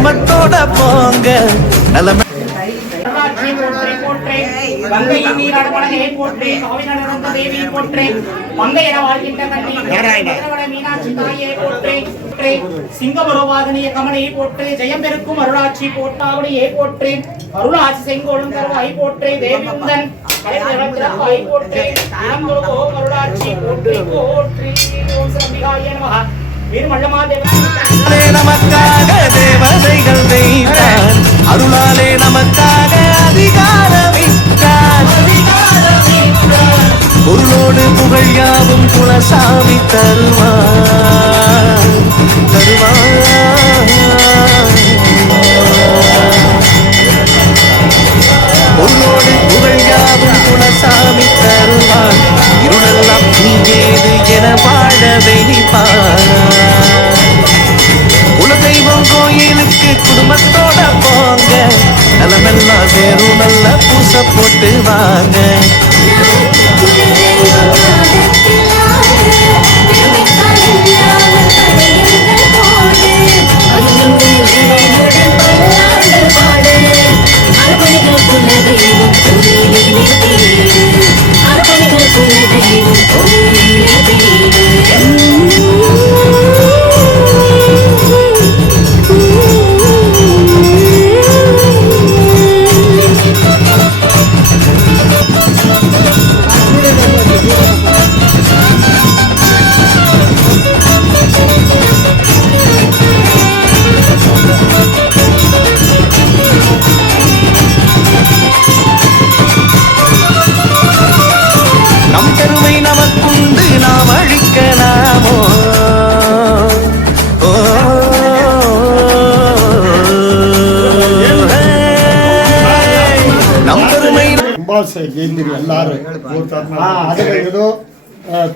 குடும்பத்தோட போங்க நலம சிங்கபுரவாதனிய கமனையை போற்று ஜெயம் பெருக்கும் அருளாட்சி போட்டாவடியை போற்று அருளாட்சி செங்கோலும் தருவாய் போற்று தேவிந்தன் போற்று அருளாட்சி போற்றி போற்றி ஓம் சம்பிகாய நமஹ நமக்காக தேவதைகள் தெய்வான் அருளாலே நமக்காக அதிகாரமிட்டான் பொருளோடு புகழ் யாவும் குலசாமி தருவான் பொருளோடு புகழ் யாவும் குலசாமி தருவான் இருளெல்லாம் நீங்கேது என வாழ வைப்பான் குலதெய்வம் கோயிலுக்கு குடும்பத்தோட போங்க நலமெல்லாம் சேரும் நல்ல பூச போட்டு வாங்க எல்லாரும் ஏதோ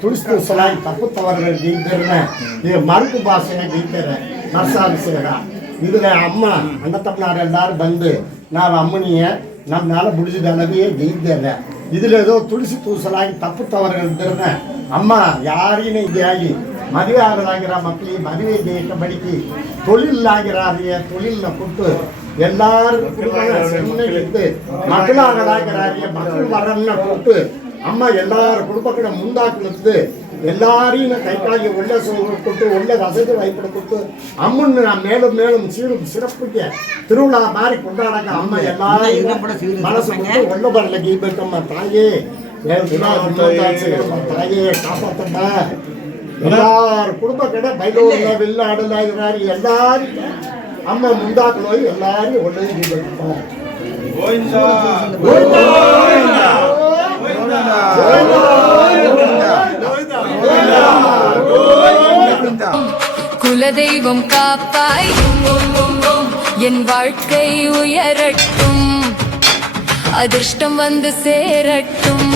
துடிச்சு சொல்லாய் தப்பு தவறுகள் ஜெயித்தர்னேன் இது மறுப்பு பாஷையை ஜெயித்தர்றேன் நர்சாபிஷேகா இதுல அம்மா அண்ணத்தம்னார் எல்லாரும் வந்து நான் அம்மனிய நம்மளால முடிஞ்ச அளவையே ஜெயித்தர்றேன் இதுல ஏதோ துடிச்சு தூசலாகி தப்பு தவறுகள் தருனேன் அம்மா யாரையும் இதாகி மதுவை ஆகலாகிற மக்களையும் மதுவை ஜெயிக்கபடிக்கு தொழில் ஆகிறாரிய தொழிலில் கொண்டு எல்லாரும் சென்னையிலிருந்து மக்களாகலாகிறாரிய மக்கள் வரன்னு கொண்டு அம்மா எல்லாரும் குடும்பக்கிட முந்தாக்கிலிருந்து எல்லாரையும் கை காலி ஒல்ல கொண்டு ஒல்ல வசதி வாய்ப்பு கொடுத்து அம்மன்னு நான் மேலும் மேலும் சிறப்புக்க திருவிழா மாதிரி கொண்டாடாங்க அம்மா எல்லாரும் மனசு கொண்டு ஒல்ல வரல கீபக்கம்மா தாயே தாயே காப்பாத்தம்மா எல்லாரும் குடும்பக்கிட பைலோர்ல வெளிநாடுலாகிறாரு எல்லாரும் அம்மா முந்தாக்கு நோய் எல்லாரும் ஒல்ல கீபக்கம்மா குலதெய்வம் காப்பாய் என் வாழ்க்கை உயரட்டும் அதிர்ஷ்டம் வந்து சேரட்டும்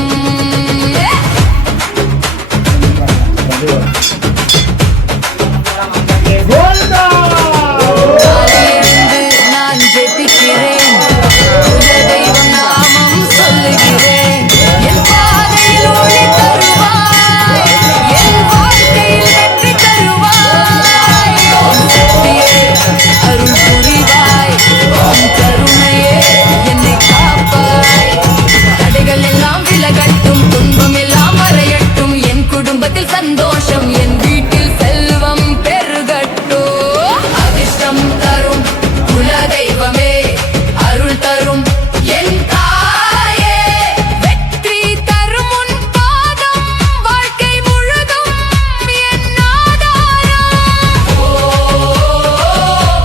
நான் ஜெபிக்கிறேன் குலதெய்வம் நாமம் சொல்லுகிறேன் என் பாதையில் ஒளி தருவாய் என் வாழ்க்கையில் வெற்றி தருவாய் ஓம் சக்தியே அருள் புரிவாய் ஓம் கருணையே என்னை காப்பாய் தடைகள் எல்லாம் விலகட்டும் துன்பம் எல்லாம் மறையட்டும் என் குடும்பத்தில் சந்தோஷம் என் வீட்டில் செல்வம் பெருகட்டும் அதிர்ஷ்டம் தரும் குலதெய்வமே அருள் தரும் என் தாயே வெற்றி தரும் உன் பாதம் வாழ்க்கை முழுதும் என் ஆதாரம்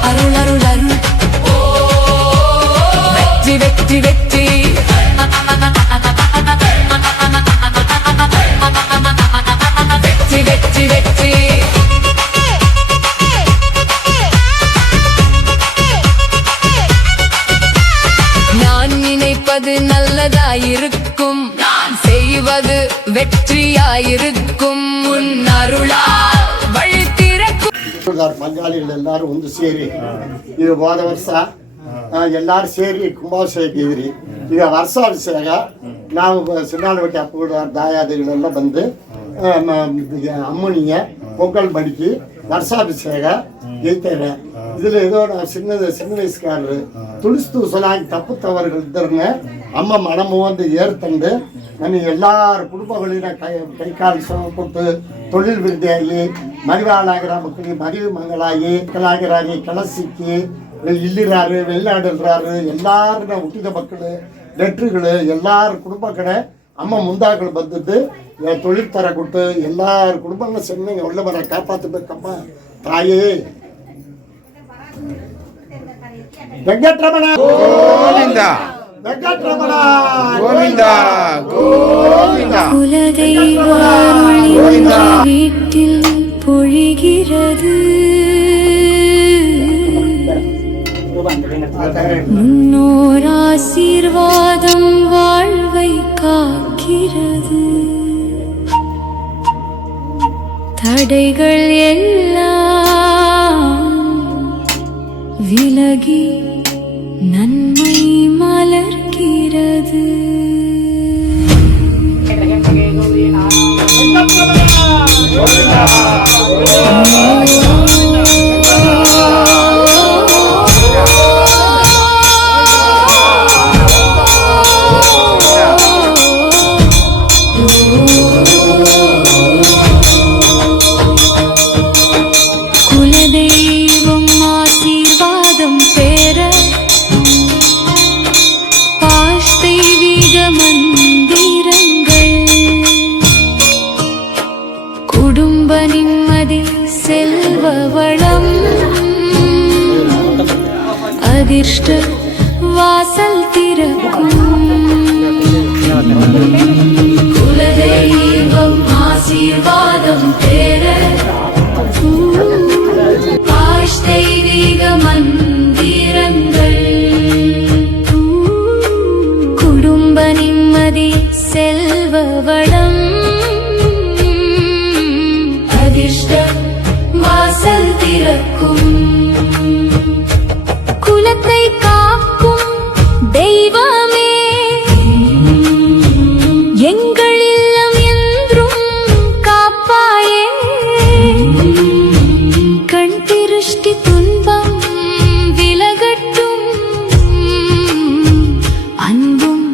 அருள் அருள் அருள் வெற்றி வெற்றி வெற்றி வெற்றி வெற்றி வெற்றி நான் நினைப்பது நல்லதாயிருக்கும் நான் செய்வது வெற்றியாயிருக்கும் உன் அருளால் வழி திறக்கும் பங்காளிகள் எல்லாரும் வந்து சேரி இது போத வருஷம் எல்லாரும் சேரி கும்பாபிஷேகிரி இது வருஷாபிஷேக ನಾವು ಸಿನ್ನಾಳವಟ್ಟಿ ಅಪ್ಪಗಳು ದಾಯಾದಿಗಳೆಲ್ಲ ಬಂದು ಅಮ್ಮನಿಗೆ ಪೊಂಗಲ್ ಮಡಿಕೆ ವರ್ಷಾಭಿಷೇಕ ಗೆಲ್ತೇವೆ இதுல ஏதோ நான் சின்ன வயசுக்காரரு துளிசு தூசலாಗಿ ತಪ್ಪು ತವರುಗಳು ಇದ್ದರನ್ನ ಅಮ್ಮ ಮನಮು ಒಂದು ಏರ್ತಂದು ನನಗೆ ಎಲ್ಲಾರ ಕುಟುಂಬಗಳಿನ ಕೈಕಾಲು ಶ್ರಮ ಕೊಟ್ಟು தொழில் விருத்தியாகி மறிவாளாகிற மக்களுக்கு மறிவு மங்களாகி மக்களாகிறாரு கலசிக்கு ಇಲ್ಲಿರಾರು வெளிநாடுறாரு எல்லாரும் ಹುಟ್ಟಿದ ಮಕ್ಕಳು ಲೆಟ್ರುಗಳು ಎಲ್ಲಾರ ಕುಟುಂಬ ಕಡೆ ಅಮ್ಮ ಮುಂದಾಗಳು ಬಂದದ್ದು தொழில் ತರ ಕೊಟ್ಟು ಎಲ್ಲಾರ ಕುಟುಂಬಗಳನ್ನ ಚೆನ್ನಾಗಿ ಒಳ್ಳೆವರ ಕಾಪಾற்றಬೇಕಮ್ಮ ತಾಯೇ. வெங்கட்ரமண கோவிந்தா வெங்கட்ரமண கோவிந்தா கோவிந்தா குலதெய்வ வீட்டில் பொழிகிறது முன்னோர் ஆசீர்வாதம் வாழ்வை காக்கிறது தடைகள் எல்லாம் விலகி நன்மை மலர்கிறது. குலதெய்வம் ஆசீர்வாதம் பெற தெய்வீக மந்திரங்கள் குடும்ப நிம்மதி செல்வ வளம் அதிர்ஷ்ட வாசல் திறக்கும். குலதெய்வம் ஆசீர்வாதம் பெற தெய்வீக மந்திரங்கள் குடும்ப நிம்மதி செல்வ வளம் அதிர்ஷ்ட வாசல் திறக்கும். குலத்தை காக்கும் தெய்வமே எங்கள் இல்லம் என்றும் காப்பாயே. கண் திருஷ்டி துன்பம் விலகட்டும் அன்பும்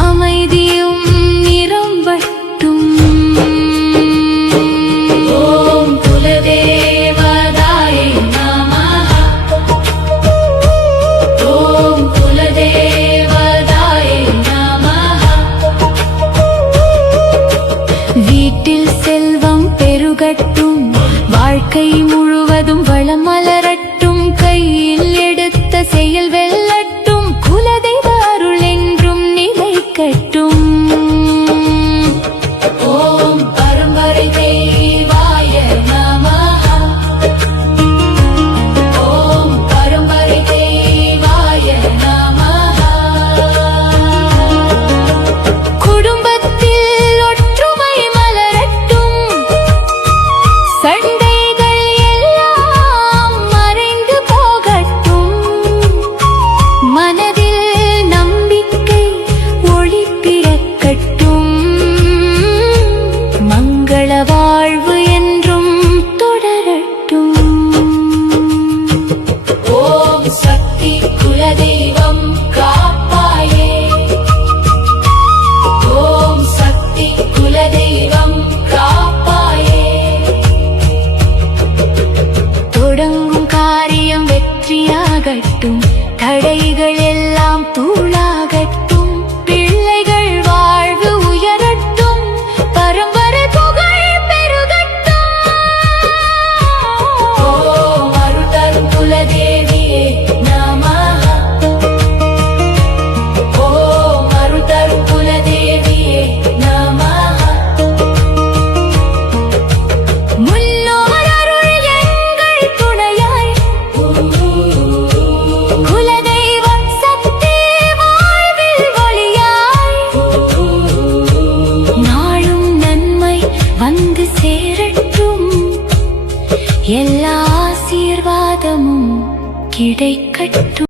அமைதியும் நிரம்பட்டும். ஓம் குலதேவதாயை நமஹ ஓம் குலதேவதாயை நமஹ. வீட்டில் செல்வம் பெருகட்டும் வாழ்க்கை முழுவதும் வளம் மலரட்டும் கையில் எடுத்த செயல் வெல்லட்டும் குலதெய்வ அருள் என்றும் நிலைக்கட்டும். ஓம் பரம்பரை தெய்வாய நமஹ ஓம் பரம்பரை தெய்வாய நமஹ. குடும்பத்தில் ஒற்றுமை மலரட்டும் சண்டைகள் எல்லாம் மறைந்து போகட்டும் மனதில் நம்பிக்கை ஒளி பிறக்கட்டும் மங்கள வாழ்வு என்றும் தொடரட்டும். ஓம் சக்தி குலதெய்வம் காப்பாயே ஓம் சக்தி குலதெய்வம் காப்பாயே. தொடங்கும் காரியம் வெற்றியாகட்டும் தடைகள் எல்லாம் தூளாகட்டும் பிள்ளைகள் வாழ்வு உயரட்டும் பரம்பரை புகழ் பெருகட்டும். ஓம் அருள் தரும் குலதேவியே நமஹ ஓம் அருள் தரும் குலதேவியே நமஹ. முன்னோர் அருள் எங்கள் துணையாய் குலதெய்வம் சக்தி வாழ்வில் ஒளியாய் நாளும் நன்மை வந்து சேரட்டும் எல்லா ஆசீர்வாதமும் கிடைக்கட்டும்.